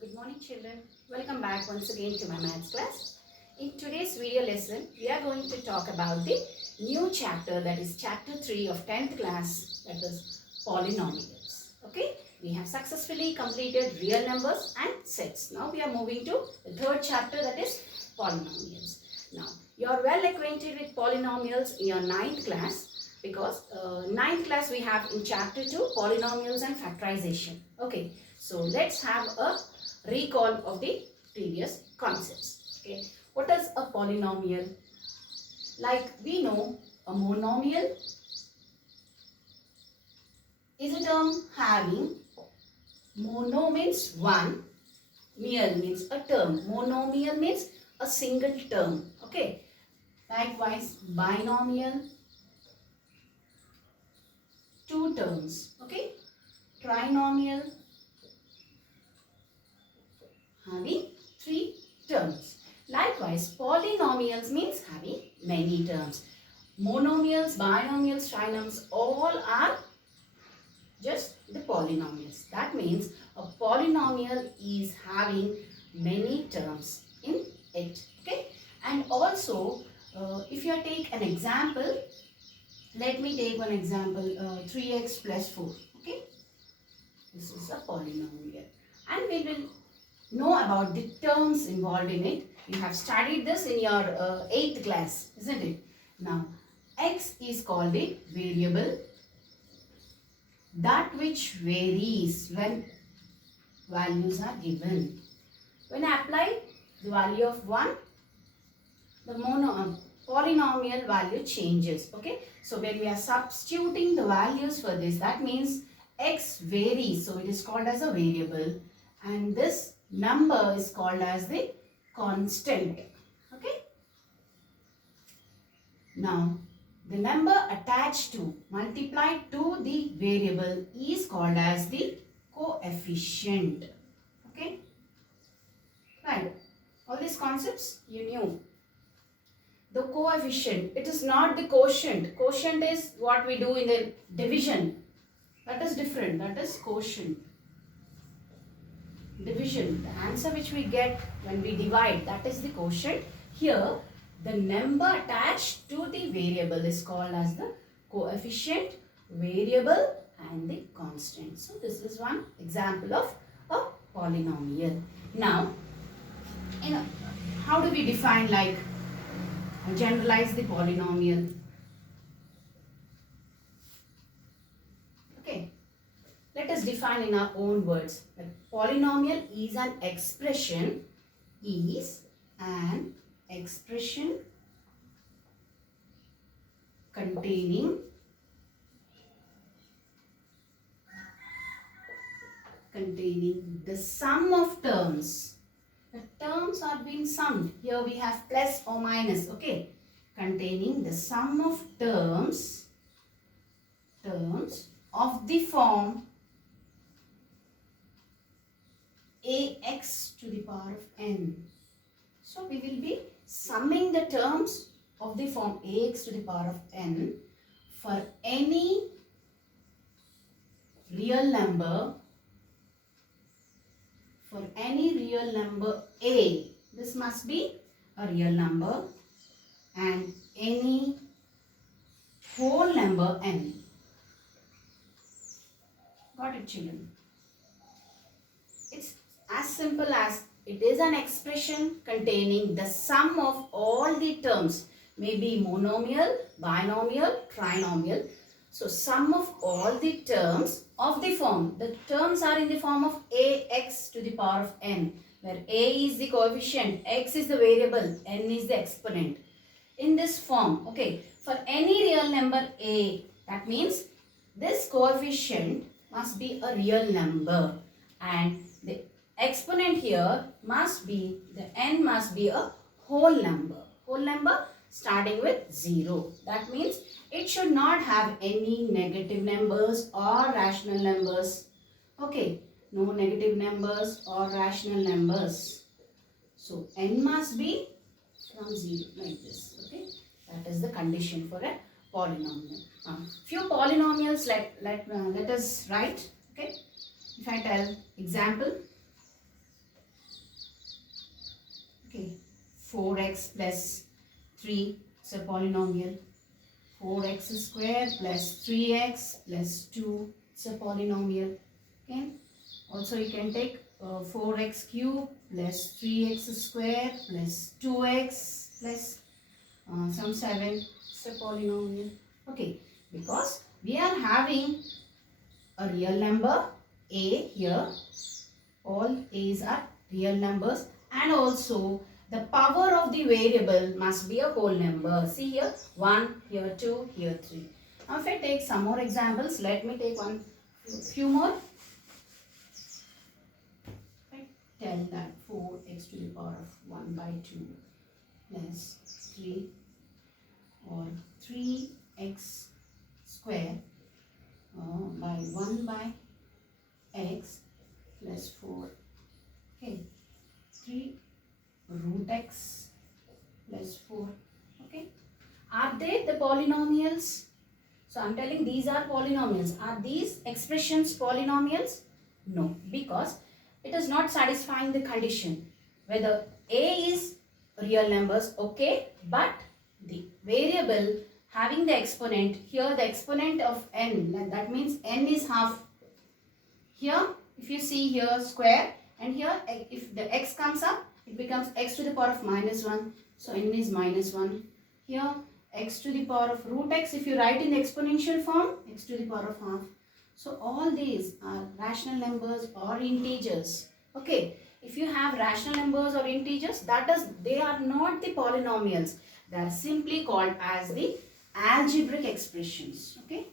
Good morning children. Welcome back once again to my maths class. In today's video lesson, we are going to talk about the new chapter, that is chapter 3 of 10th class, that is polynomials. Okay, we have successfully completed real numbers and sets. Now we are moving to the third chapter, that is polynomials. Now you are well acquainted with polynomials in your 9th class because 9th class we have in chapter 2 polynomials and factorization. Okay, so let's have a recall of the previous concepts. Okay, what is a polynomial? Like we know, a monomial is a term having, mono means one, mial means a term, monomial means a single term. Okay, likewise binomial, two terms. Okay, trinomial having three terms. Likewise, polynomials means having many terms. Monomials, binomials, trinomials, all are just the polynomials. That means a polynomial is having many terms in it. Okay, and also if you take an example, let me take one example, 3x plus 4. Okay, this is a polynomial, and we will know about the terms involved in it. You have studied this in your 8th class, isn't it? Now, x is called a variable, that which varies when values are given. When I apply the value of 1, the polynomial value changes. Okay, so when we are substituting the values for this, that means x varies, so it is called as a variable, and this number is called as the constant. Okay, now the number attached to, multiplied to the variable is called as the coefficient. Okay, right, all these concepts you knew. The coefficient, it is not the quotient. Quotient is what we do in the division, that is different, that is quotient. Division, the answer which we get when we divide, that is the quotient. Here the number attached to the variable is called as the coefficient, variable and the constant. So this is one example of a polynomial. Now, how do we define, like generalize the polynomial? Okay, let us define in our own words. A polynomial is an expression, containing the sum of terms. The terms are being summed. Here we have plus or minus. Okay, containing the sum of terms of the form ax to the power of n. So we will be summing the terms of the form ax to the power of n for any real number, a. This must be a real number, and any whole number n. Got it, children? It's as simple as it is an expression containing the sum of all the terms, maybe monomial, binomial, trinomial. So sum of all the terms of the form. The terms are in the form of ax to the power of n, where a is the coefficient, x is the variable, n is the exponent. In this form, okay, for any real number a, that means this coefficient must be a real number, and the exponent here must be, the n must be a whole number starting with 0. That means it should not have any negative numbers or rational numbers. Okay, no negative numbers or rational numbers. So n must be from 0, like this. Okay, that is the condition for a polynomial. Few polynomials let us write. Okay, if I tell example, 4x plus 3, it's a polynomial. 4x square plus 3x plus 2, it's a polynomial. Okay. Also you can take 4x cube plus 3x square plus 2x plus some 7, it's a polynomial. Okay, because we are having a real number a here, all a's are real numbers, and also the power of the variable must be a whole number. See here 1, here 2, here 3. Now if I take some more examples, let me take few more. I tell that 4x to the power of 1 by 2 plus 3 or 3x square by 1 by x plus 4. Okay, 3 root x plus 4. Okay, are they the polynomials? So I am telling these are polynomials. Are these expressions polynomials? No, because it is not satisfying the condition. Whether a is real numbers, okay, but the variable having the exponent, here the exponent of n, that means n is half. Here if you see here square, and here if the x comes up, it becomes x to the power of minus 1. So n is minus 1. Here x to the power of root x, if you write in the exponential form, x to the power of half. So all these are rational numbers or integers. Okay, if you have rational numbers or integers, that is, they are not the polynomials. They are simply called as the algebraic expressions. Okay,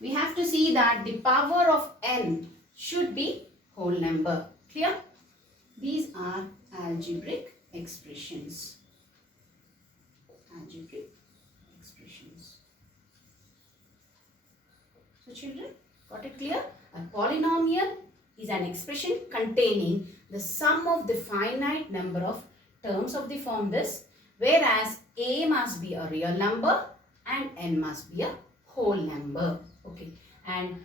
we have to see that the power of n should be whole number. Clear? These are algebraic expressions. Algebraic expressions. So children, got it clear? A polynomial is an expression containing the sum of the finite number of terms of the form this, whereas a must be a real number and n must be a whole number. Okay, and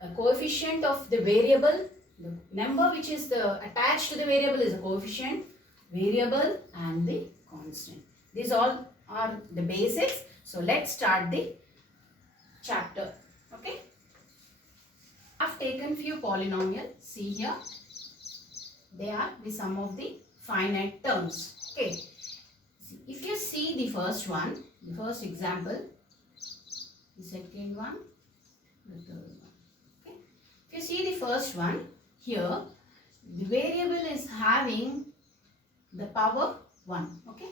a coefficient of the variable, the number which is attached to the variable is a coefficient, variable and the constant. These all are the basics. So let's start the chapter. Okay, I've taken few polynomials. See here, they are the sum of the finite terms. Okay, if you see the first one, the first example, the second one, the third one. Okay, if you see the first one, here the variable is having the power 1. Okay,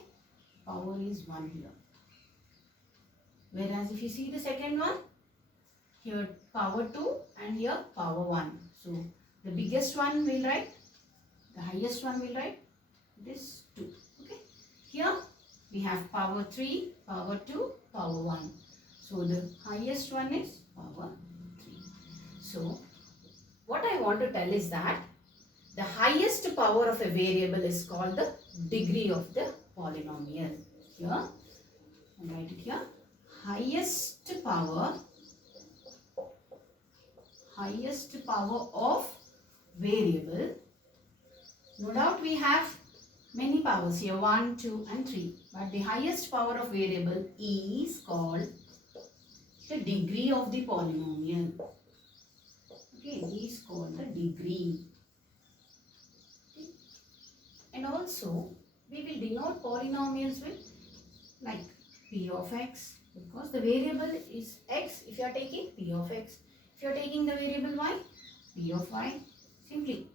power is 1 here. Whereas if you see the second one, here power 2 and here power 1. So the biggest one will write, the highest one will write, it is 2. Okay, here we have power 3, power 2, power 1. So the highest one is power 3. So what I want to tell is that the highest power of a variable is called the degree of the polynomial. Here, I'll write it here, highest power of variable. No doubt we have many powers here, 1, 2 and 3. But the highest power of variable is called the degree of the polynomial. Okay, is called the degree. Okay. And also we will denote polynomials with like p of x, because the variable is x. If you are taking p of x, if you are taking the variable y, p of y, simply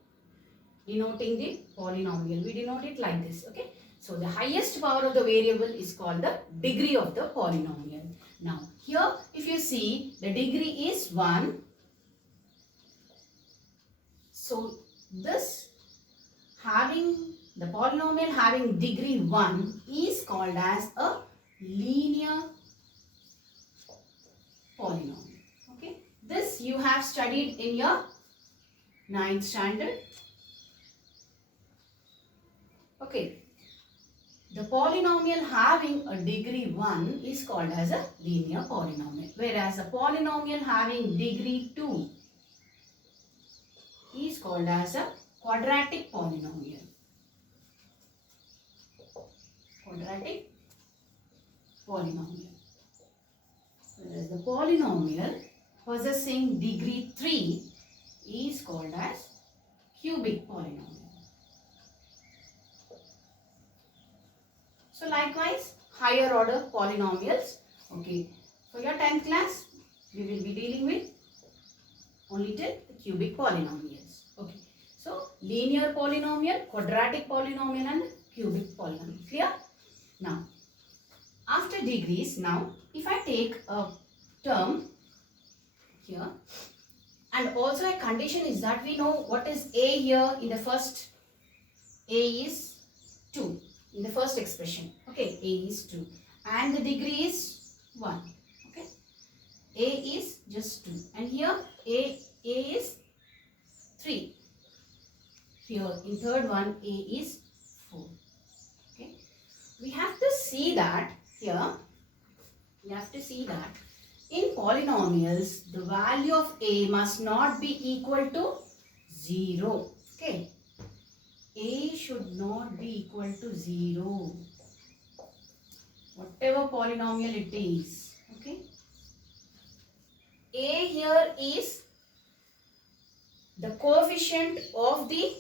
denoting the polynomial. We denote it like this. Okay, so the highest power of the variable is called the degree of the polynomial. Now here if you see, the degree is 1. So this having the polynomial having degree 1 is called as a linear polynomial. Okay, this you have studied in your 9th standard. Okay, the polynomial having a degree 1 is called as a linear polynomial, whereas a polynomial having degree 2 is called as a quadratic polynomial. quadratic polynomial. Whereas the polynomial possessing degree 3 is called as cubic polynomial. So likewise, higher order polynomials. Okay, for your 10th class, we will be dealing with only till the cubic polynomials. Okay, so linear polynomial, quadratic polynomial and cubic polynomial. Clear? Now, after degrees, now if I take a term here, and also a condition is that we know what is a here in the first. A is 2 in the first expression. Okay, a is 2 and the degree is 1. Okay, a is just 2 and here a is 3. Here in third one a is 4. Okay, we have to see that here, we have to see that in polynomials the value of a must not be equal to 0. Okay, a should not be equal to 0, whatever polynomial it is. Okay, a here is the coefficient of the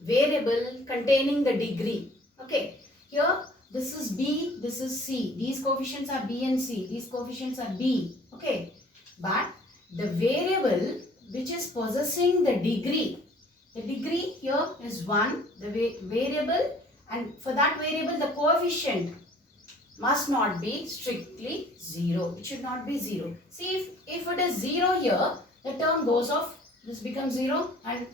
variable containing the degree. Okay, here this is b, this is c. These coefficients are b and c. These coefficients are b. Okay, but the variable which is possessing the degree here is 1, the variable, and for that variable the coefficient must not be strictly 0. It should not be 0. See, if it is 0 here, the term goes off, this becomes 0 and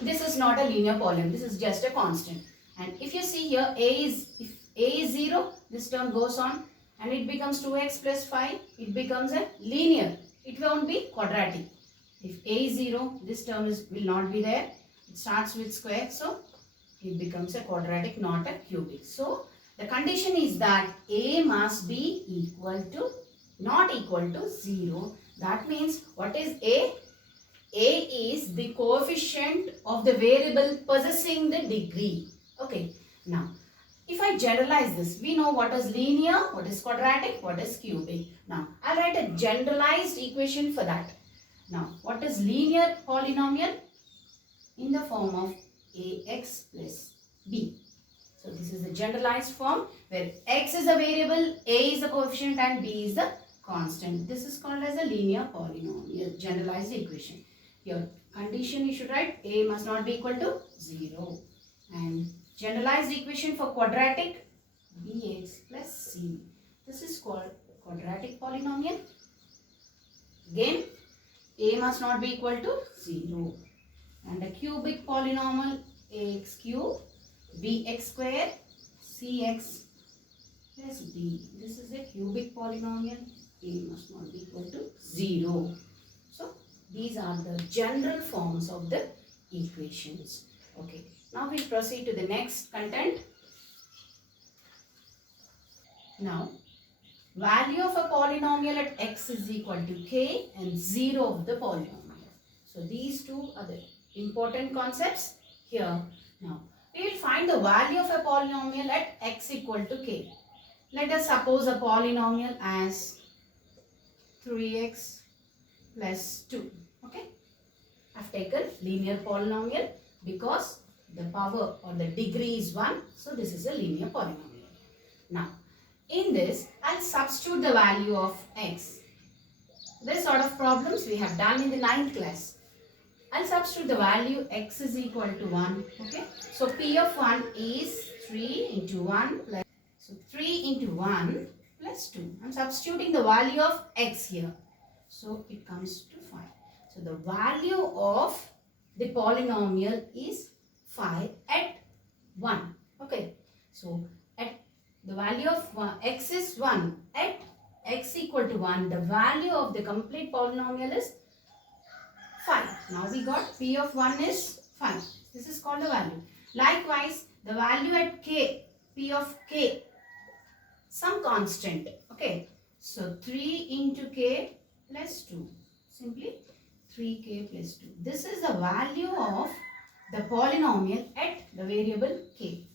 this is not a linear polynomial, this is just a constant. And if you see here, if a is 0, this term goes on and it becomes 2x plus 5, it becomes a linear. It won't be quadratic. If a is 0, this term will not be there. It starts with square, so it becomes a quadratic, not a cubic. So the condition is that a must be not equal to 0. That means what is a? A is the coefficient of the variable possessing the degree. Okay, now if I generalize this, we know what is linear, what is quadratic, what is cubic. Now I'll write a generalized equation for that. Now what is linear polynomial? In the form of ax plus b. So this is the generalized form where x is a variable, a is the coefficient and b is the constant. This is called as a linear polynomial, generalized equation. Your condition you should write a must not be equal to 0. And generalized equation for quadratic, bx plus c. This is called quadratic polynomial. Again, a must not be equal to 0. And a cubic polynomial, ax cube, bx square, cx plus d. This is a cubic polynomial. A must not be equal to 0. So these are the general forms of the equations. Okay. Now we'll proceed to the next content. Now, value of a polynomial at x is equal to k and 0 of the polynomial. So these two are the important concepts here. Now, we will find the value of a polynomial at x equal to k. Let us suppose a polynomial as 3x plus 2. Okay. I've taken linear polynomial because the power or the degree is 1. So this is a linear polynomial. Now, in this, I'll substitute the value of x. This sort of problems we have done in the 9th class. I'll substitute the value x is equal to 1. Okay. So p of 1 is 3 into 1 plus. So 3 into 1 plus 2. I'm substituting the value of x here. So it comes to 5. So the value of the polynomial is 5 at 1. Okay. So at the value of x is 1. At x equal to 1, the value of the complete polynomial is 5. Now we got p of 1 is 5. This is called the value. Likewise, the value at k, p of k, some constant. Okay. So 3 into k plus 2. Simply 3k plus 2. This is the value of the polynomial at the variable k.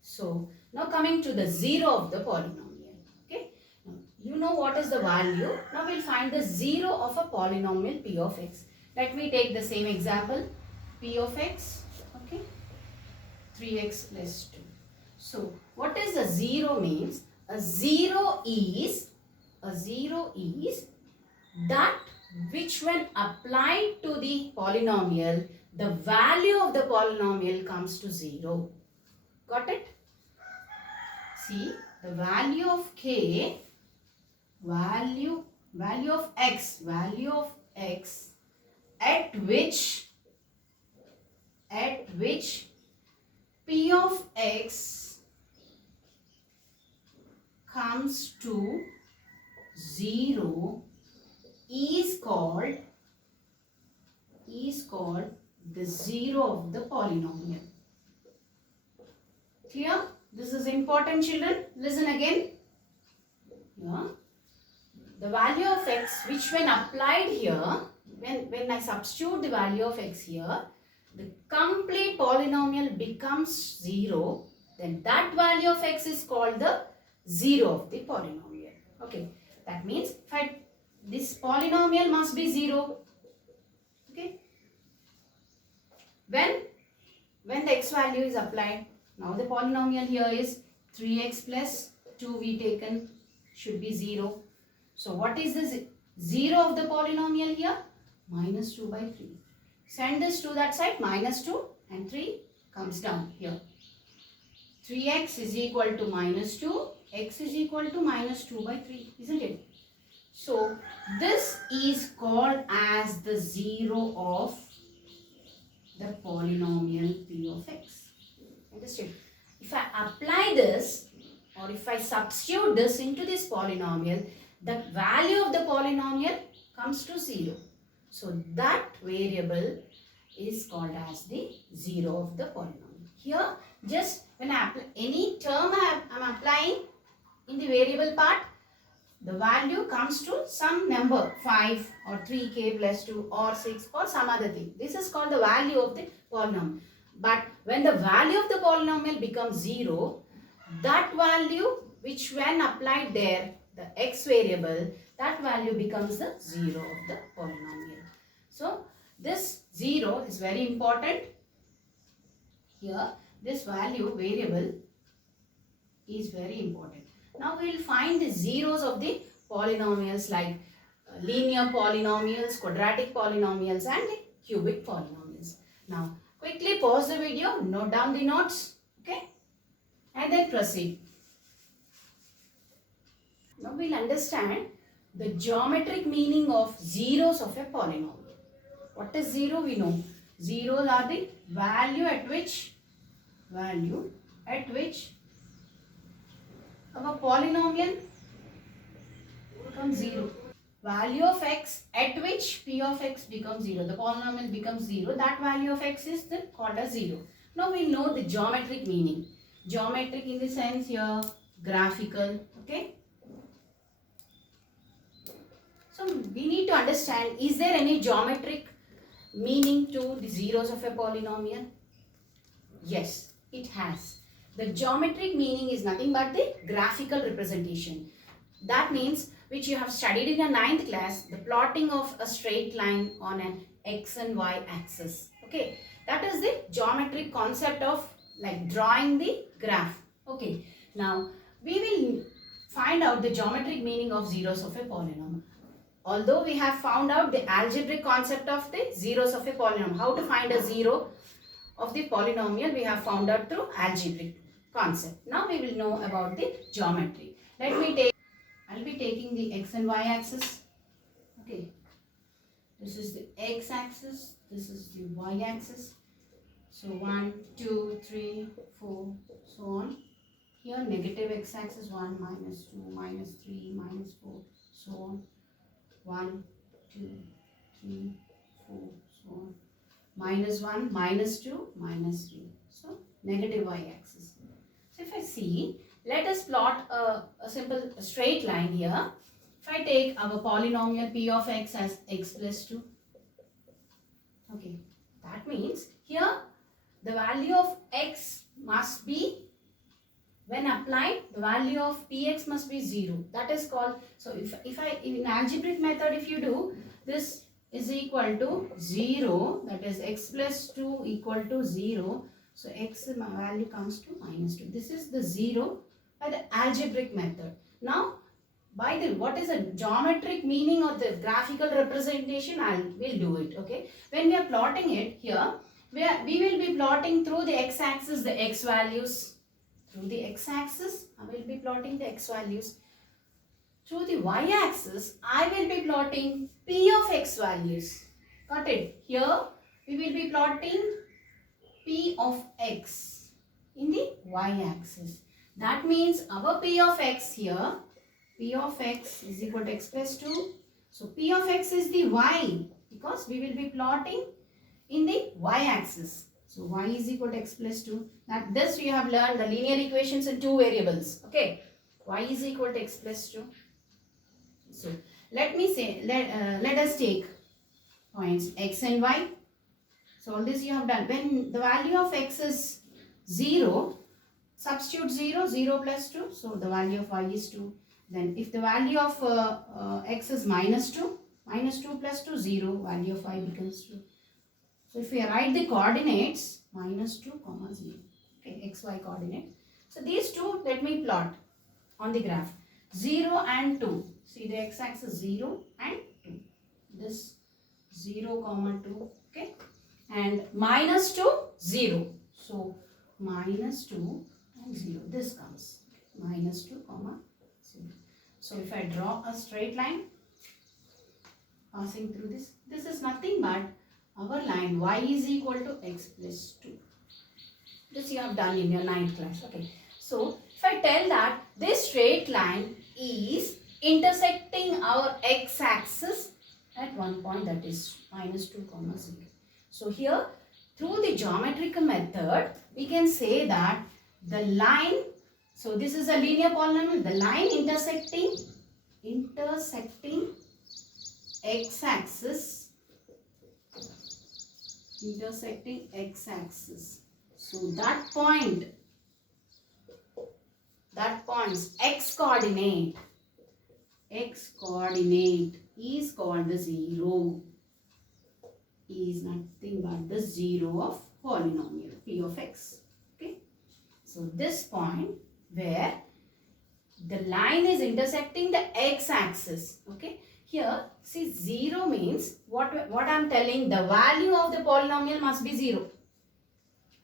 So Now coming to the 0 of the polynomial. Okay. Now, you know what is the value. Now we'll find the 0 of a polynomial p of x. Let me take the same example. P of x. Okay. 3x plus 2. So what is a 0 means? A 0 is that which when applied to the polynomial, the value of the polynomial comes to 0. Got it? See, the value of k, value of x at which p of x comes to 0 is called the 0 of the polynomial. Clear? This is important, children. Listen again. Yeah. The value of x which when applied here, when I substitute the value of x here, the complete polynomial becomes 0. Then that value of x is called the 0 of the polynomial. Okay. That means this polynomial must be 0. Okay. When the x value is applied, now the polynomial here is 3x plus 2 we taken should be 0. So what is the 0 of the polynomial here? Minus 2 by 3. Send this to that side, minus 2 and 3 comes down here. 3x is equal to minus 2, x is equal to minus 2 by 3, isn't it? So this is called as the 0 of the polynomial p of x. Understood? If I apply this or if I substitute this into this polynomial, the value of the polynomial comes to 0. So that variable is called as the 0 of the polynomial. Here, just when I apply any term I am applying in the variable part, the value comes to some number, 5 or 3k plus 2 or 6 or some other thing. This is called the value of the polynomial. But when the value of the polynomial becomes 0, that value which when applied there, the x variable, that value becomes the 0 of the polynomial. So this 0 is very important. Here this value variable is very important. Now we will find the zeros of the polynomials like linear polynomials, quadratic polynomials and the cubic polynomials. Now quickly pause the video, note down the notes, okay, and then proceed. Now we will understand the geometric meaning of zeros of a polynomial. What is 0? We know. Zeros are the value at which our polynomial becomes 0. Value of x at which p of x becomes 0. The polynomial becomes 0. That value of x is called as 0. Now we know the geometric meaning. Geometric in the sense here, graphical. Okay. So we need to understand, is there any geometric meaning to the zeros of a polynomial? Yes, it has. The geometric meaning is nothing but the graphical representation. That means, which you have studied in your 9th class, the plotting of a straight line on an x and y axis. Okay, that is the geometric concept of like drawing the graph. Okay, now we will find out the geometric meaning of zeros of a polynomial. Although we have found out the algebraic concept of the zeros of a polynomial, how to find a zero of the polynomial we have found out through algebraic concept. Now we will know about the geometry. I'll be taking the x and y axis. Okay, this is the x axis, this is the y axis. So 1, 2, 3, 4, so on. Here negative x axis 1, minus 2, minus 3, minus 4, so on. 1, 2, 3, 4, so on. Minus 1, minus 2, minus 3. So negative y axis. So if I see, let us plot a simple straight line here. If I take our polynomial p of x as x plus 2. Okay, that means here the value of x must be when applied, the value of px must be 0. That is called, so if I, in algebraic method, if you do, this is equal to 0, that is x plus 2 equal to 0. So x value comes to minus 2. This is the 0 by the algebraic method. Now, by the, what is the geometric meaning of the graphical representation, we'll do it, okay. When we are plotting it here, we will be plotting through the x-axis the x values. Through the x-axis, I will be plotting the x values. Through the y-axis, I will be plotting p of x values. Got it? Here, we will be plotting p of x in the y-axis. That means our p of x here, p of x is equal to x plus 2. So, p of x is the y, because we will be plotting in the y-axis. So, y is equal to x plus 2. That this we have learned the linear equations in two variables. Okay. Y is equal to x plus 2. So, let me say, let us take points x and y. So, all this you have done. When the value of x is 0, substitute 0, 0 plus 2. So, the value of y is 2. Then, if the value of x is minus 2 plus 2, 0, value of y becomes 2. So, if we write the coordinates, minus 2, comma 0. Okay, x, y coordinate. So, these two, let me plot on the graph. 0 and 2. See the x-axis 0 and 2. This 0, comma 2. Okay. And minus 2, 0. So, minus 2 and 0. This comes. Minus 2, comma 0. So, if I draw a straight line passing through this, this is nothing but our line y is equal to x plus 2. This you have done in your 9th class. Okay. So, if I tell that this straight line is intersecting our x-axis at one point, that is minus 2, comma 0. So, here through the geometrical method, we can say that the line, so this is a linear polynomial, the line intersecting x-axis, so that point's x coordinate is called the 0, is nothing but the 0 of polynomial p of x. Okay. So, this point where the line is intersecting the x-axis. Okay. Here, see 0 means, what I am telling, the value of the polynomial must be 0.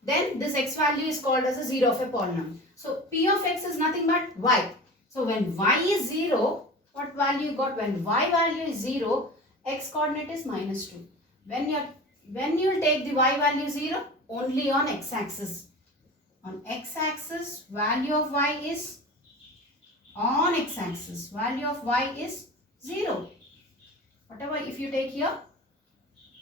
Then this x value is called as a 0 of a polynomial. So, p of x is nothing but y. So, when y is 0, what value you got? When y value is 0, x coordinate is minus 2. When you will take the y value 0, only on x-axis. On x-axis, value of y is, on x-axis, value of y is 0. Whatever, if you take here,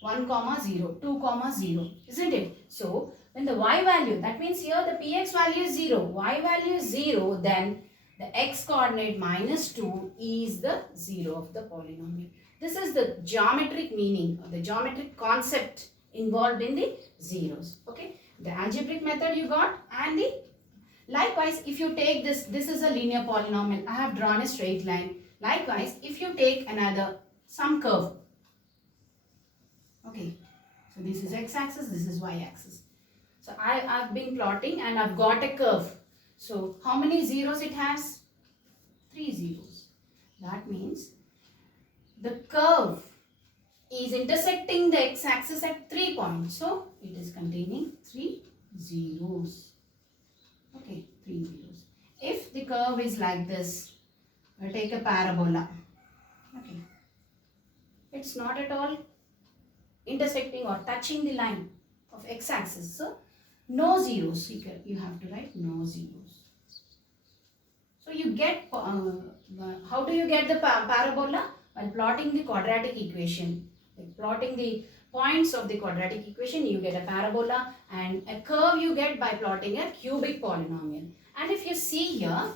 1, comma 0, 2, comma 0, isn't it? So, when the y value, that means here the px value is 0, y value is 0, then the x coordinate minus 2 is the 0 of the polynomial. This is the geometric meaning, or the geometric concept involved in the zeros. Okay, the algebraic method you got, and the likewise, if you take this is a linear polynomial. I have drawn a straight line. Likewise, if you take some curve. Okay, so this is x-axis, this is y-axis. So I've been plotting and I've got a curve. So how many zeros it has? 3 zeros. That means the curve is intersecting the x-axis at 3 points. So it is containing 3 zeros. Okay, 3 zeros. If the curve is like this, we'll take a parabola. Okay. It's not at all intersecting or touching the line of x-axis. So, no zeros. You have to write no zeros. So, you get, how do you get the parabola? By plotting the quadratic equation. Like plotting the points of the quadratic equation, you get a parabola, and a curve you get by plotting a cubic polynomial. And if you see here,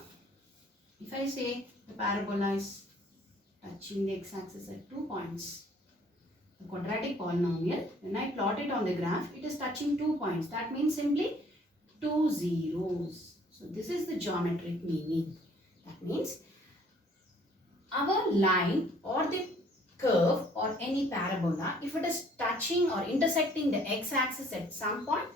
if I say the parabola is touching the x-axis at 2 points, the quadratic polynomial, when I plot it on the graph, it is touching 2 points. That means simply 2 zeros. So this is the geometric meaning. That means our line or the curve or any parabola, if it is touching or intersecting the x-axis at some point,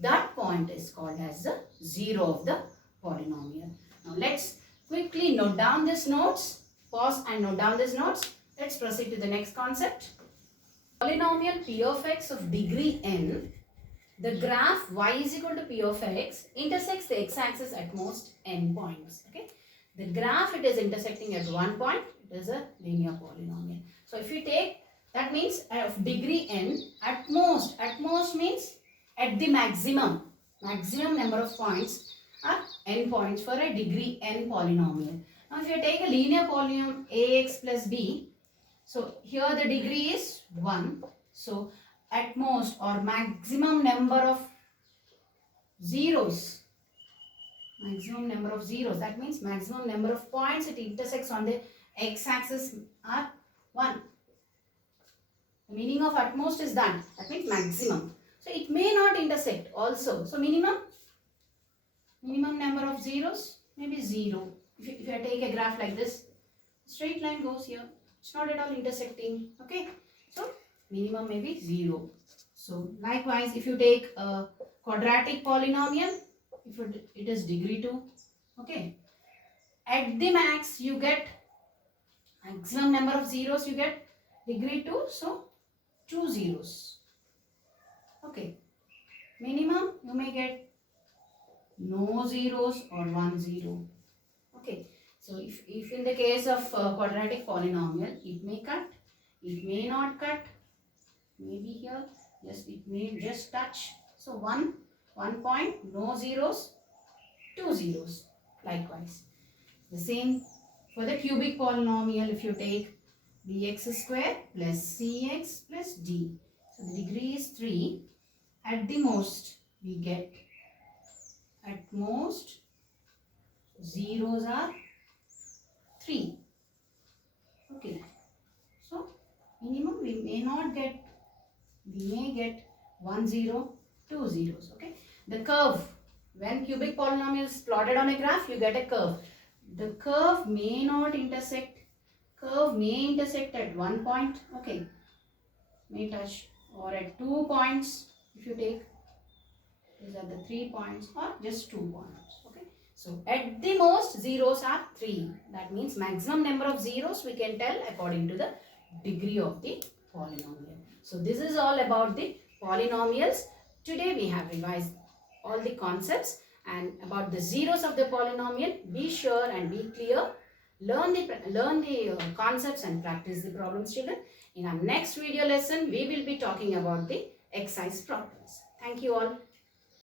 that point is called as the zero of the polynomial. Now let's quickly note down these notes. Pause and note down these notes. Let's proceed to the next concept. Polynomial p of x of degree n, the graph y is equal to p of x intersects the x-axis at most n points. Okay, the graph it is intersecting at one point, it is a linear polynomial. So if you take, that means of degree n, at most means at the maximum number of points are n points for a degree n polynomial. Now if you take a linear polynomial ax plus b, so here the degree is 1. So at most or maximum number of zeros, that means maximum number of points it intersects on the x-axis are 1. The meaning of at most is that means maximum. So it may not intersect also. So minimum number of zeros may be 0. If I take a graph like this, straight line goes here. It's not at all intersecting. Okay. So minimum may be 0. So likewise, if you take a quadratic polynomial, if it is degree 2, okay, at the max you get maximum number of zeros, you get degree 2, so 2 zeros. Okay, minimum you may get no zeros or 1 zero. Okay, so if in the case of quadratic polynomial, it may cut, it may not cut, maybe here, yes, it may just touch. So 1 point, no zeros, 2 zeros. Likewise, the same for the cubic polynomial. If you take bx square plus cx plus d, so the degree is 3. At the most we get, at most zeros are 3. Okay, so minimum we may not get, we may get 1 zero, 2 zeros. Okay, the curve, when cubic polynomial is plotted on a graph, you get a curve. The curve may not intersect, curve may intersect at 1 point, okay, may touch, or at 2 points. If you take, these are the 3 points or just 2 points. Okay, so at the most zeros are 3. That means maximum number of zeros we can tell according to the degree of the polynomial. So this is all about the polynomials. Today we have revised all the concepts and about the zeros of the polynomial. Be sure and be clear. Learn the concepts and practice the problems, children. In our next video lesson, we will be talking about the exercise problems. Thank you all.